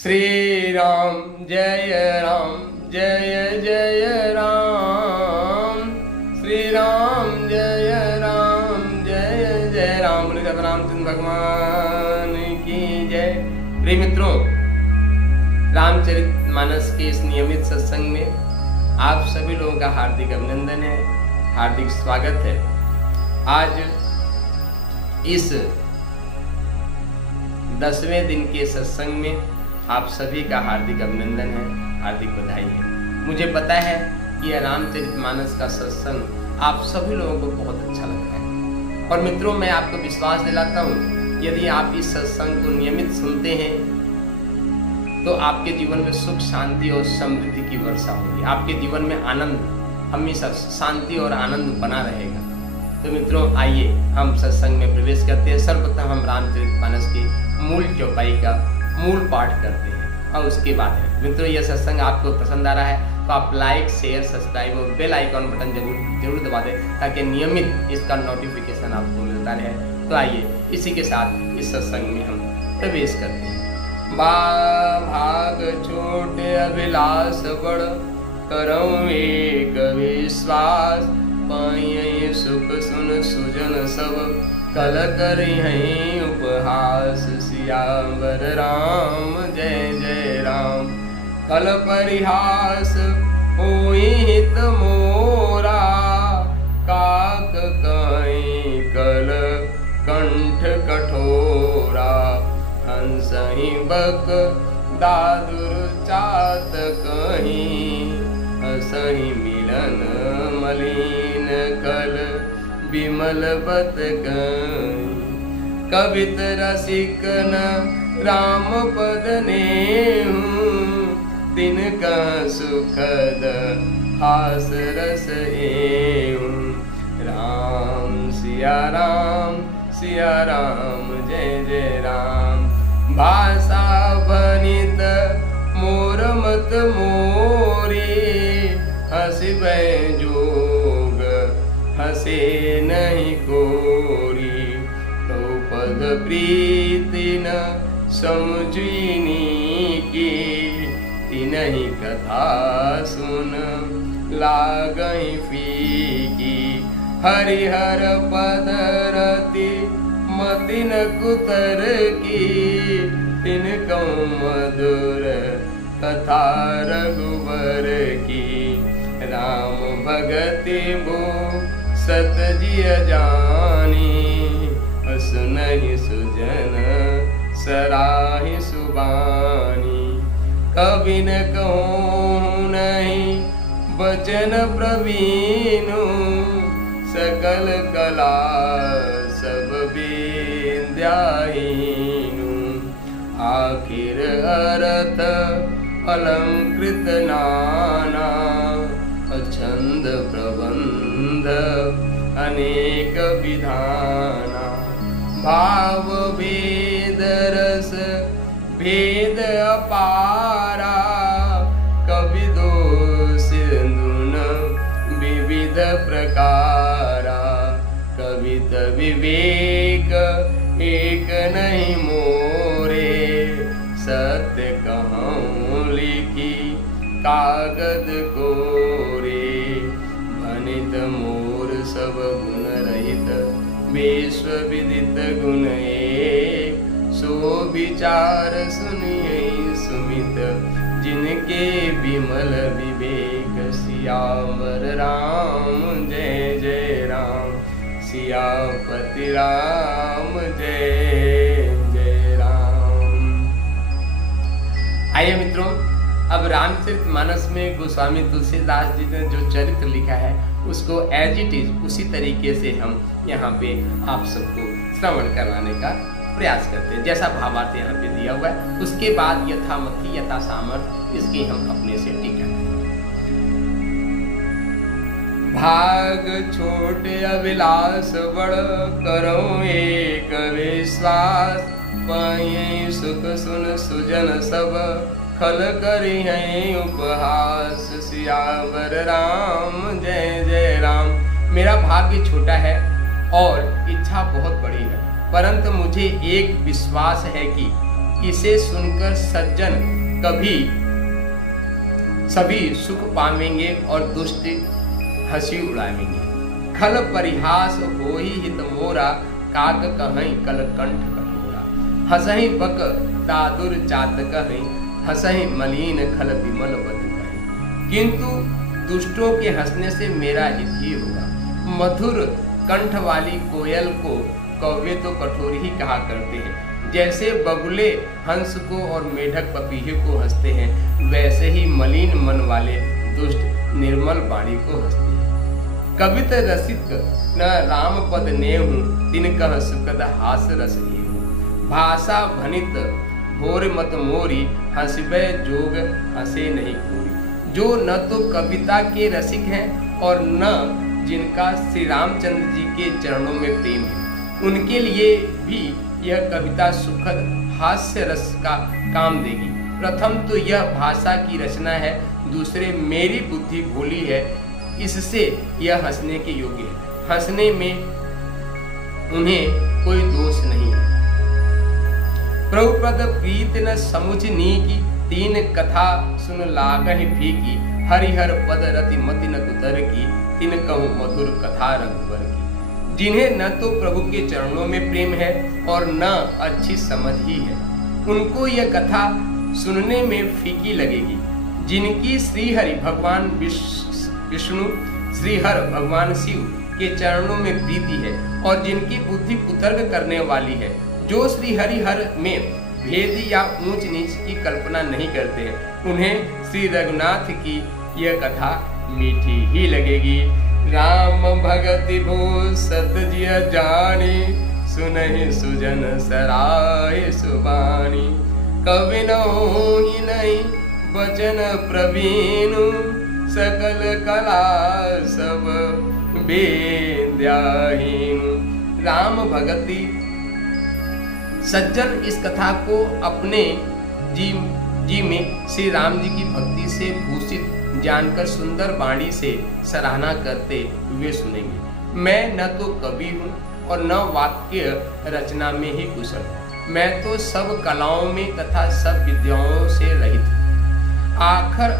श्री राम जय जय राम, श्री राम जय जय राम। बोले रामचंद्र भगवान की जय। प्रिय मित्रों, रामचरितमानस के इस नियमित सत्संग में आप सभी लोगों का हार्दिक अभिनंदन है, हार्दिक स्वागत है। आज इस 10वें दिन के सत्संग में आप सभी का हार्दिक अभिनंदन है, हार्दिक बधाई है। मुझे पता है कि यह रामचरितमानस का सत्संग आप सभी लोगों को बहुत अच्छा लगता है। और मित्रों, मैं आपको विश्वास दिलाता हूँ, यदि आप इस सत्संग को नियमित सुनते हैं तो आपके जीवन में सुख, शांति और समृद्धि की वर्षा होगी। आपके जीवन में आनंद, हमेशा शांति और आनंद बना रहेगा। तो मित्रों, आइए हम सत्संग में प्रवेश करते हैं। सर्वप्रथम हम रामचरितमानस की मूल चौपाई का मूल पाठ करते हैं और उसके बाद है। मित्रों, यह सत्संग आपको पसंद आ रहा है तो आप लाइक, शेयर, सब्सक्राइब और बेल आइकॉन बटन जरूर दबा दें, ताकि नियमित इसका नोटिफिकेशन आपको मिलता रहे। तो आइए इसी के साथ इस सत्संग में हम प्रवेश करते हैं। भाग छोटे अभिलाष बड़, करऊं एक विश्वास, पाई सुख सुन सुजन सब, कल करी हैं उपहास। सियावर राम जय राम, कल परिहास होई हित मोरा, काक कहीं कल कंठ कठोरा, हंसहि बक दादुर चात कहीं, हंसहि मिलन मलिन कल विमल बत कहीं। कवित रसिक न राम पद नेहु, तिनका सुखद हास रस एहु। राम सिया राम जय राम, भाषा बनित मोर मत मोरी, हसिबै जोग हसे नहीं कोरी। तो पद प्रीति न समझीनी की, तिनहि कथा सुन लागहि फीकी। हरिहर पद रति मति न कुतर की, तिनकौ मधुर कथा रघुबर की। राम भगति भो सत जिय जानी, सुनहि सुजन सराहि सुबानी। कवि न कहूँ नहीं बचन प्रवीणु, सकल कला सब विद्या हीनु। आखिर अर्थ अलंकृत नाना, छंद प्रबंध अनेक विधाना। भाव भेद रस भेद अपारा, कवि दो सिंधुन विविध प्रकारा। कवित विवेक एक नहीं मोरे, सत्य कहूँ लिखी कागद कोरे। भनित मोर सब गुण रहित, विश्व विदित गुण एक। सो विचार सुनिए सुमित, जिनके विमल विवेक। सियावर राम जय राम, सियापति राम जय राम। आइए मित्रों, अब रामचरितमानस में गोस्वामी तुलसीदास जी ने जो चरित्र लिखा है उसको एज इट इज उसी तरीके से हम यहाँ पे आप सबको श्रवण करवाने का प्रयास करते हैं। जैसा भावार्थ यहाँ पे दिया हुआ है, उसके बाद यथामति यथा सामर्थ्य इसकी हम अपने से टीका करेंगे। भाग छोटे अभिलाष बड़, करऊं एक विश्वास, पाई सुख सुन सुजन सब, खल करी हैं उपहास। सियावर राम जय राम। मेरा भाग्य छोटा है और इच्छा बहुत बड़ी है, परंतु मुझे एक विश्वास है कि इसे सुनकर सज्जन कभी सभी सुख पावेंगे और दुष्ट हंसी उड़ावेंगे। खल परिहास होई हित मोरा, काग कहीं कल कंठ कठोरा। हंसहि बक दादुर चात कहीं, हंसहि मलिन खल विमल बद कहीं। किंतु दुष्टों के हंसने से मेरा हित ही होगा। मधुर कंठ वाली कोयल को कौवे तो कठोर ही कहा करते हैं। जैसे बगुले हंस को और मेढक पपीहे को हंसते हैं, वैसे ही मलिन मन वाले दुष्ट निर्मल वाणी को हंसते हैं। कवित रसिक न राम पद नेहु, तिन कह सुखद हास रस नेहु। भाषा भनित भोर मत मोरी, हंसबे जोग हंसे नहीं कोरी। जो न तो कविता के रसिक हैं और न जिनका श्री रामचंद्र जी के चरणों में प्रेम है, उनके लिए भी यह कविता सुखद हास्य रस का काम देगी। प्रथम तो यह भाषा की रचना है, दूसरे मेरी बुद्धि भोली है, इससे यह हंसने के योग्य है। हंसने में उन्हें कोई दोष नहीं है। प्रभुपद प्रीत न समुझ नीकी, तीन कथा सुन लागहि फीकी। हरिहर पद रति मति न कुतर की, तिन कहूँ मधुर कथा रघुवर की। जिन्हें न तो प्रभु के चरणों में प्रेम है और न अच्छी समझ ही है, उनको यह कथा सुनने में फीकी लगेगी। जिनकी श्री हरि भगवान विष्णु, श्री हर भगवान शिव के चरणों में प्रीति है और जिनकी बुद्धि कुतर्क करने वाली है, जो श्री हरि हर में भेद या ऊंच नीच की कल्पना नहीं करते हैं, उन्हें श्री रघुनाथ की यह कथा मीठी ही लगेगी। राम भगति भू सत जिय जानी, सुनहि सुजन सराय सुबानी। कवि नोहि नहीं वचन प्रवीणु, सकल कला सब वेद्याहीनु। राम भगति सज्जन इस कथा को अपने जी में श्री राम जी की भक्ति से भूषित जानकर सुंदर वाणी से सराहना करते हुए सुनेंगे। मैं न तो कवि हूँ और न वाक्य रचना में ही कुशल हूँ, मैं तो सब कलाओं में तथा सब विद्याओं से रहित हूँ। आखर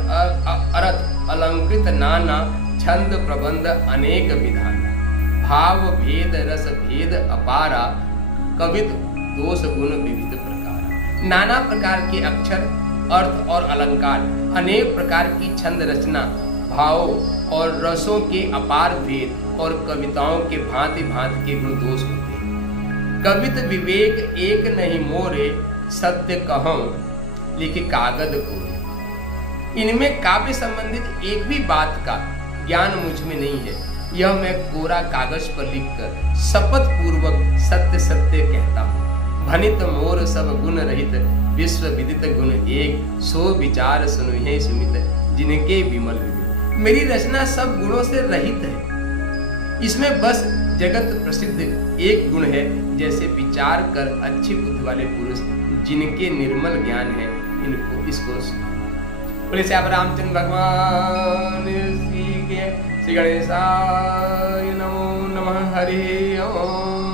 अर्थ अलंकृत नाना, छंद प्रबंध अनेक विधान। भाव भेद रस भेद अपारा, कवित दोष गुण विविध प्रकार। नाना प्रकार के अक्षर, अर्थ और अलंकार, अनेक प्रकार की छंद रचना, भावों और रसों के अपार भेद और कविताओं के भांति भांति के गुण दोष होते हैं। कवित विवेक एक नहीं मोरे, सत्य कहूं लिख कागद कोरे। इनमें काव्य संबंधित एक भी बात का ज्ञान मुझ में नहीं है, यह मैं कोरा कागज पर लिखकर शपथ पूर्वक सत्य सत्य कहता हूँ। भनित मोर सब गुण रहित, विश्व विदित गुण एक। सो विचार सुनुहे सुमित, जिनके विमल विवेक। मेरी रचना सब गुणों से रहित है, इसमें बस जगत प्रसिद्ध एक गुण है। जैसे विचार कर अच्छी बुद्धि वाले पुरुष, जिनके निर्मल ज्ञान है, इसको बोले श्री रामचंद्र भगवान श्री गणेशाय नमो नमः। हरि ओम।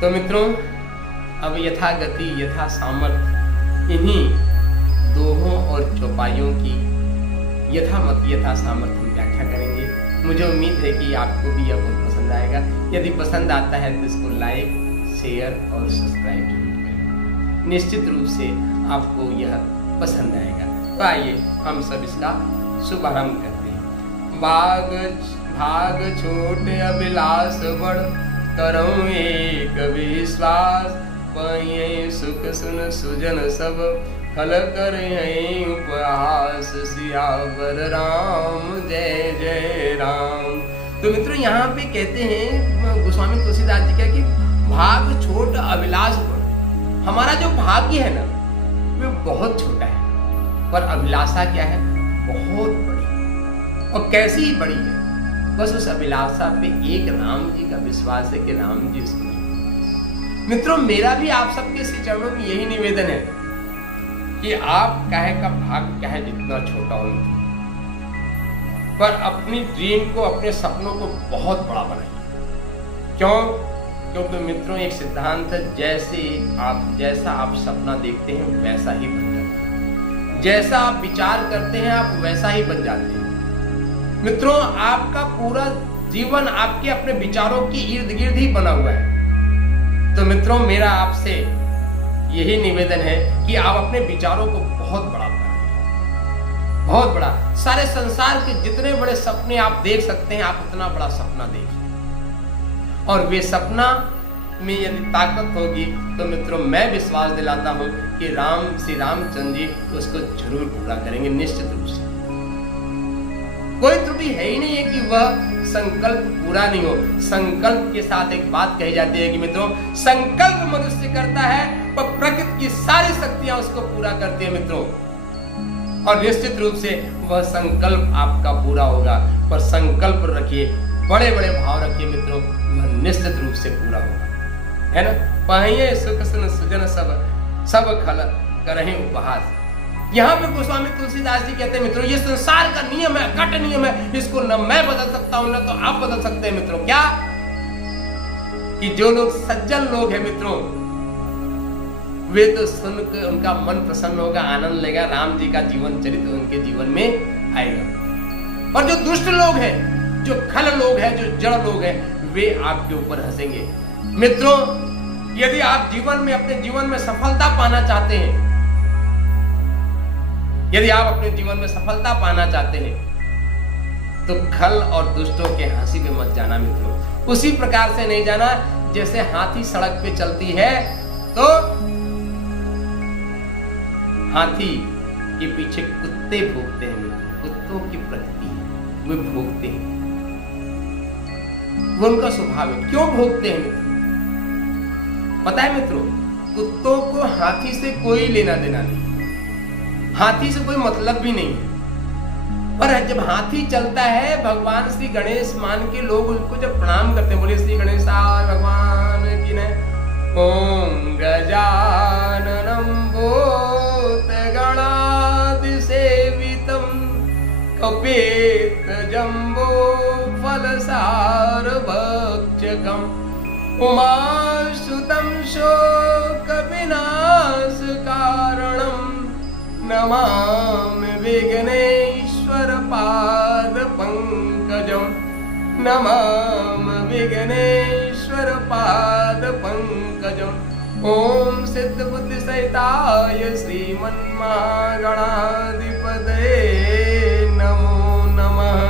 तो मित्रों, अब यथा गति यथा सामर्थ्य इन्हीं दोहों और चौपाइयों की यथामति यथा सामर्थ्य हम व्याख्या करेंगे। मुझे उम्मीद है कि आपको भी यह बहुत पसंद आएगा। यदि पसंद आता है तो इसको लाइक, शेयर और सब्सक्राइब जरूर करें। निश्चित रूप से आपको यह पसंद आएगा। तो आइए हम सब इसका शुभारंभ करते हैं। भाग छोटे अभिलाष बढ़, करऊं एक विश्वास। पाइए सुख सुन सुजन सब, फल कर उपहास। सियावर राम जय जय राम। तो मित्रों, यहाँ पे कहते हैं गोस्वामी तुलसीदास जी का कि भाग छोट अभिलाष बढ़। हमारा जो भाग्य है ना, वो बहुत छोटा है, पर अभिलाषा क्या है, बहुत बड़ी। और कैसी ही बड़ी है, बस उस अभिलाषा पे एक राम जी का विश्वास है कि राम जी उसको। मित्रों, मेरा भी आप सबके श्री चरणों में यही निवेदन है कि आप चाहे का भाग चाहे जितना छोटा हो, पर अपनी ड्रीम को, अपने सपनों को बहुत बड़ा बनाइए। क्यों? क्योंकि मित्रों एक सिद्धांत है, जैसा आप सपना देखते हैं वैसा ही बन जाता है, जैसा आप विचार करते हैं आप वैसा ही बन जाते हैं। मित्रों आपका पूरा जीवन आपके अपने विचारों की इर्द गिर्द ही बना हुआ है। तो मित्रों मेरा आपसे यही निवेदन है कि आप अपने विचारों को बहुत बड़ा बनाइए, बहुत बड़ा। सारे संसार के जितने बड़े सपने आप देख सकते हैं आप उतना बड़ा सपना देखिए, और वे सपना में यदि ताकत होगी तो मित्रों मैं विश्वास दिलाता हूं कि श्री रामचंद्र जी उसको जरूर पूरा करेंगे, निश्चित रूप से। कोई त्रुटि है ही नहीं है कि वह संकल्प पूरा नहीं हो। संकल्प के साथ एक बात कही जाती है कि मित्रों संकल्प मनुष्य करता है पर प्रकृति की सारी शक्तियां उसको पूरा करती है मित्रों, और निश्चित रूप से वह संकल्प आपका पूरा होगा। पर संकल्प रखिए, बड़े बड़े भाव रखिए मित्रों, वह निश्चित रूप से पूरा होगा, है ना। पहिए सुख सुजन सब खल करहि उपहास। यहाँ पे गोस्वामी तुलसीदास जी कहते हैं मित्रों ये संसार का नियम है, अकट नियम है, इसको न मैं बदल सकता हूं न तो आप बदल सकते हैं मित्रों। क्या कि जो लोग सज्जन लोग हैं मित्रों वे तो सुनकर उनका मन प्रसन्न होगा, आनंद लेगा, राम जी का जीवन चरित्र उनके जीवन में आएगा। और जो दुष्ट लोग हैं, जो खल लोग हैं, जो जड़ लोग हैं, वे आपके ऊपर हंसेंगे। मित्रों यदि आप जीवन में अपने जीवन में सफलता पाना चाहते हैं, यदि आप अपने जीवन में सफलता पाना चाहते हैं तो खल और दुष्टों के हंसी पे मत जाना मित्रों। उसी प्रकार से नहीं जाना जैसे हाथी सड़क पे चलती है तो हाथी के पीछे कुत्ते भौंकते हैं मित्रों। कुत्तों की प्रकृति है, वे भौंकते हैं, वो उनका स्वभाव है। क्यों भौंकते हैं मित्रों? पता है मित्रों कुत्तों को हाथी से कोई लेना देना नहीं, हाथी से कोई मतलब भी नहीं है। पर जब हाथी चलता है भगवान श्री गणेश मान के लोग उनको जब प्रणाम करते हैं, बोले श्री गणेशाय भगवान की ने ओम गजाननम भूत गणादि सेवितम कपेत जम्बो फलसार भक्षकम उमासुतं शोक विनाश कारणम नमामि विघ्नेश्वर पाद पंकजम, नमामि विघ्नेश्वर पाद पंकजम। ओम सिद्ध बुद्धि सहिताय श्रीमन्महागणाधिपतये नमो नमः।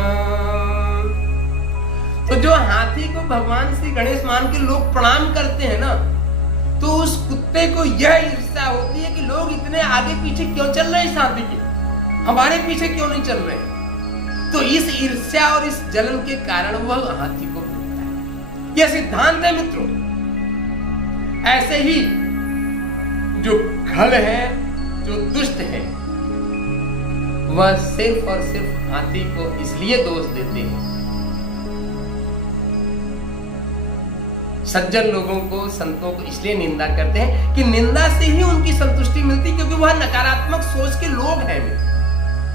तो जो हाथी को भगवान श्री गणेश मान के लोग प्रणाम करते हैं ना, तो उस कुत्ते को यह ईर्ष्या होती है कि लोग इतने आगे पीछे क्यों चल रहे हैं इस हाथी के, हमारे पीछे क्यों नहीं चल रहे। तो इस ईर्ष्या और इस जलन के कारण वह हाथी को भूलता है। यह सिद्धांत है मित्रों। ऐसे ही जो खल है, जो दुष्ट है, वह सिर्फ और सिर्फ हाथी को इसलिए दोष देते हैं, सज्जन लोगों को, संतों को इसलिए निंदा करते हैं कि निंदा से ही उनकी संतुष्टि मिलती, क्योंकि वह नकारात्मक सोच के लोग हैं मित्र।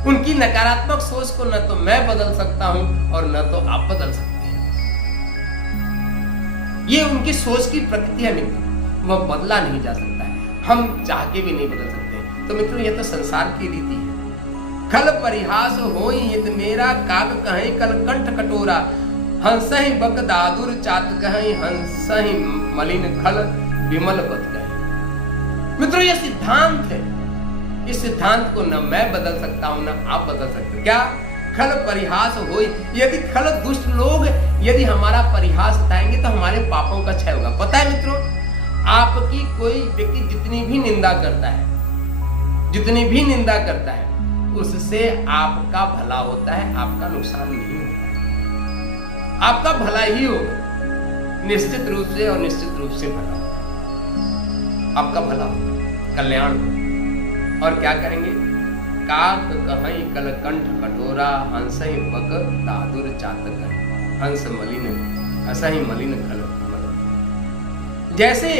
उनकी नकारात्मक सोच को न तो मैं बदल सकता हूं और न तो आप बदल सकते हैं। ये उनकी सोच की प्रकृति है मित्र, वह बदला नहीं जा सकता है, हम चाह के भी नहीं बदल सकते। तो मित्रों यह तो संसार की रीति है। खल परिहास होई हित मेरा काग कहें कल कंठ कटोरा, हंसहि बक दादुर चात कहीं हंसहि मलिन खल विमल बत कहीं। मित्रों ये सिद्धांत है, इस सिद्धांत को न मैं बदल सकता हूं न आप बदल सकते। क्या खल परिहास होई, यदि खल दुष्ट लोग यदि हमारा परिहास उठाएंगे तो हमारे पापों का क्षय होगा। पता है मित्रों आपकी कोई व्यक्ति जितनी भी निंदा करता है, जितनी भी निंदा करता है, उससे आपका भला होता है, आपका नुकसान नहीं होता, आपका भला ही होगा निश्चित रूप से, और निश्चित रूप से भला आपका भला होगा, कल्याण होगा। और क्या करेंगे? काक कहीं कल कंठ कटोरा, हंसहि बक दादुर चात कहीं हंस मलिन हंसहि मलिन खल। जैसे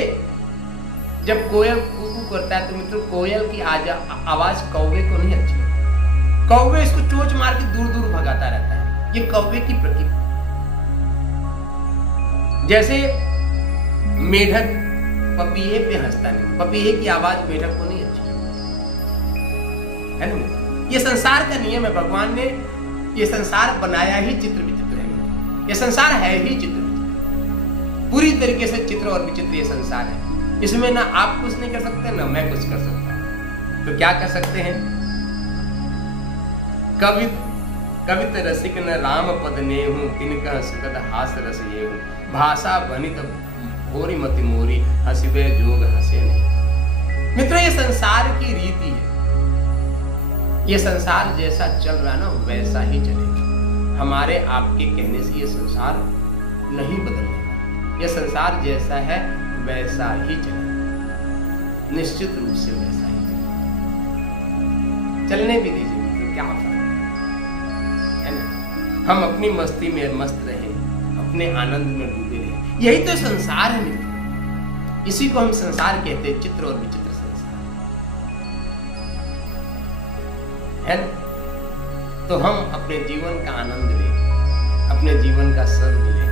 जब कोयल कूकू करता है तो मित्रों कोयल की आवाज कौवे को नहीं अच्छी लगती, कौवे इसको चोंच मार के दूर दूर भगाता रहता है। ये कौवे की प्रकृति। जैसे मेढक पपीहे पे हंसता नहीं, पपीहे की आवाज मेढक को नहीं अच्छी है ना मित्र। ये संसार का नियम है, भगवान ने ये संसार बनाया ही चित्र विचित्र है। ये संसार है ही चित्र विचित्र, पूरी तरीके से चित्र और विचित्र ये संसार है। इसमें ना आप कुछ नहीं कर सकते ना मैं कुछ कर सकता। तो क्या कर सकते हैं? कवित रसिक न राम पद ने हूँ, तिनका सुगत हास रस ये हूँ, भाषा बनित भोरी मति मोरी, हसीबे जोग हंसे नहीं। मित्रों, ये संसार की रीति है। ये संसार जैसा चल रहा ना वैसा ही चलेगा। हमारे आपके कहने से ये संसार नहीं बदलेगा। ये संसार जैसा है वैसा ही चलेगा, निश्चित रूप से वैसा ही चलेगा। चलने भी दीजिए मित्रों, क्या फर्क है ना। हम अपनी मस्ती में मस्त रहे, अपने आनंद में डूबे रहे, यही तो संसार है मित्र। इसी को हम संसार कहते हैं, चित्र और विचित्र संसार है ना। तो हम अपने जीवन का आनंद लें, अपने जीवन का स्वर्ग लें,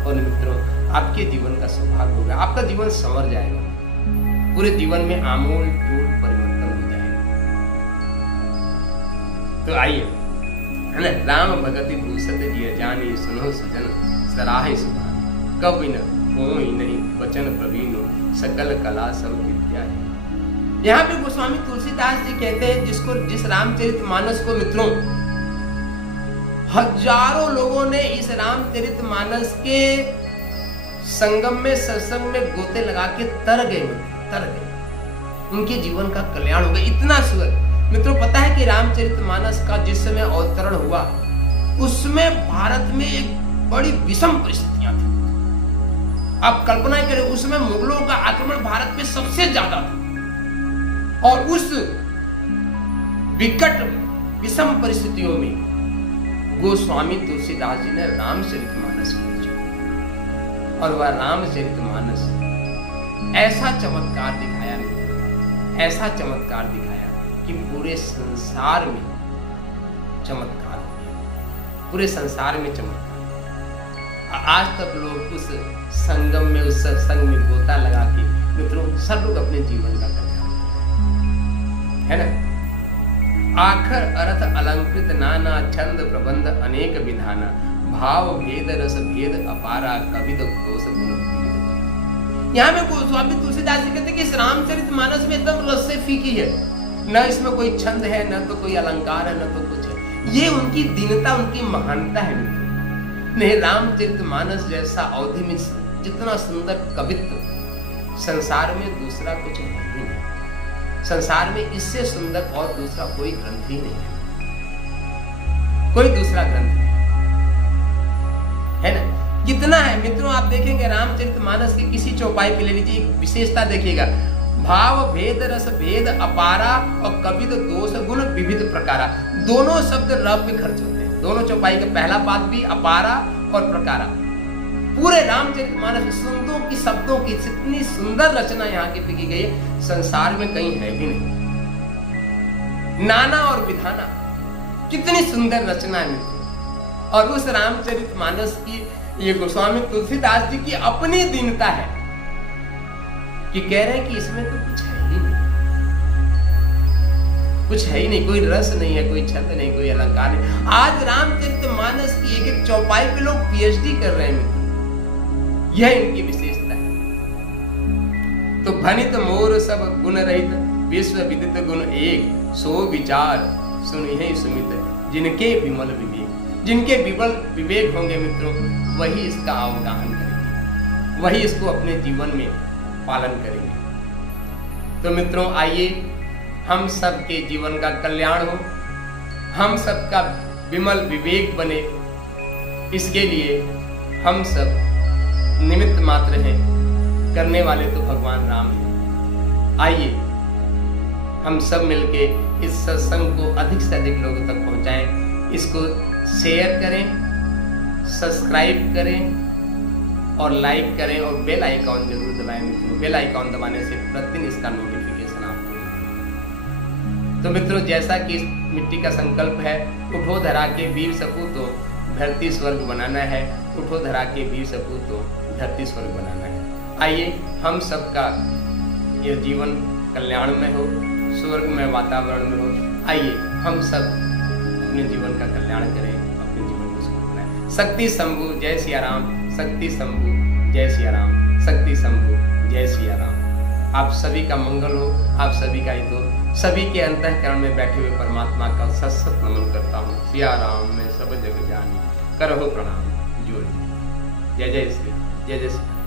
और मित्रों आपके जीवन का सौभाग्य होगा, आपका जीवन संवर जाएगा, पूरे जीवन में आमूल चूल परिवर्तन हो जाएगा। तो आइए है ना, राम भगति भूषत जिय जानी, सुनो सजन सराहे सुभान, कवि न कोई नहीं वचन प्रवीणो, सकल कला सब विद्या है। यहाँ पे गोस्वामी तुलसीदास जी कहते हैं, जिस रामचरितमानस को मित्रों हजारों लोगों ने इस रामचरितमानस के संगम में, सत्संग में गोते लगा के तर गए, उनके जीवन का कल्याण हो गया। इतना सुंदर मित्रों, पता है कि रामचरितमानस का जिस समय अवतरण हुआ उसमें भारत में एक बड़ी विषम परिस्थितियां थी। आप कल्पना करें, उसमें मुगलों का आक्रमण भारत पे सबसे ज्यादा था, और उस विकट विषम परिस्थितियों में गोस्वामी तुलसीदास जी ने रामचरितमानस को लिखा, और वह रामचरितमानस ऐसा चमत्कार दिखाया, ऐसा चमत्कार दिखाया कि पूरे संसार में चमत्कार हो गया, पूरे संसार में चमत्कार। आज तक लोग उस संगम में, उस सत्संग में गोता लगा के मित्रों सब लोग अपने जीवन का कल्याण है ना। आखर अर्थ अलंकृत नाना, छंद प्रबंध अनेक विधाना, भाव भेद रस भेद अपारा, कवि दोष गुण। यहाँ पे गोस्वामी तुलसीदास जी कहते हैं कि इस रामचरितमानस में एकदम रस से फीकी है, न इसमें कोई छंद है, न तो कोई अलंकार है, न तो कुछ है। ये उनकी दीनता, उनकी महानता है मित्र। नहीं, रामचरितमानस जैसा अवधि में जितना सुंदर कवित्व संसार में दूसरा कुछ है ही नहीं। संसार में इससे सुंदर और दूसरा कोई ग्रंथ ही नहीं है, कोई दूसरा ग्रंथ नहीं है ना। कितना है मित्रों, आप देखेंगे रामचरितमानस की किसी चौपाई पे ले लीजिए, एक विशेषता देखिएगा, भाव भेद रस भेद अपारा और कवि दोष गुण विविध प्रकारा। दोनों शब्द रब में खर्च होते हैं, दोनों चौपाई का पहला पाद भी अपारा और प्रकारा। पूरे रामचरितमानस शब्दों की इतनी सुंदर रचना यहाँ की की गई है, संसार में कहीं है भी नहीं। नाना और विधाना, कितनी सुंदर रचना है मित्र। और उस रामचरितमानस की ये गोस्वामी तुलसीदास जी की अपनी दीनता है कि कह रहे हैं कि इसमें तो कुछ है ही नहीं, कुछ है ही नहीं, कोई रस नहीं है, कोई छंद नहीं, कोई अलंकार नहीं। आज रामचरितमानस की एक एक चौपाई पे लोग पीएचडी कर रहे हैं मित्र, यह इनकी विशेषता है। तो भनित मोर सब गुण रहित, विश्व विदित गुण एक, सो विचार सुनिहि सुमित, जिनके विमल विवेक। जिनके विमल विवेक होंगे मित्रों, वही इसका अवगाहन करेंगे, वही इसको अपने जीवन में पालन करेंगे। तो मित्रों आइए हम सबके जीवन का कल्याण हो, हम सबका विमल विवेक बने, इसके लिए हम सब निमित्त मात्र हैं, करने वाले तो भगवान राम हैं। आइए हम सब मिलके इस सत्संग को अधिक से अधिक लोगों तक पहुंचाएं, इसको शेयर करें, सब्सक्राइब करें और लाइक करें, और बेल आइकॉन जरूर दबाएं मित्रों। बेल आइकॉन दबाने से प्रतिदिन इसका नोटिफिकेशन आपको मिलेगा। तो मित्रों जैसा कि इस मिट्टी का संकल्प है, उठो धरा के वीर सपूतों, धरती स्वर्ग बनाना है। उठो धरा के वीर सपूतों, धरती स्वर्ग बनाना है। आइए हम सबका यह जीवन कल्याण में हो, स्वर्ग में वातावरण में हो। आइए हम सब अपने जीवन का कल्याण करें, अपने जीवन को सुखद बनाएं। शक्ति शंभु जय सिया राम, शक्ति शंभु जय सिया राम, शक्ति शंभु जय सिया राम। आप सभी का मंगल हो, आप सभी का हित हो। सभी के अंतःकरण में बैठे हुए परमात्मा का सत नमन करता हूँ। सिया राम में सब जग जानी, करहो प्रणाम जोड़ी। जय जय श्री, जय जय श्री।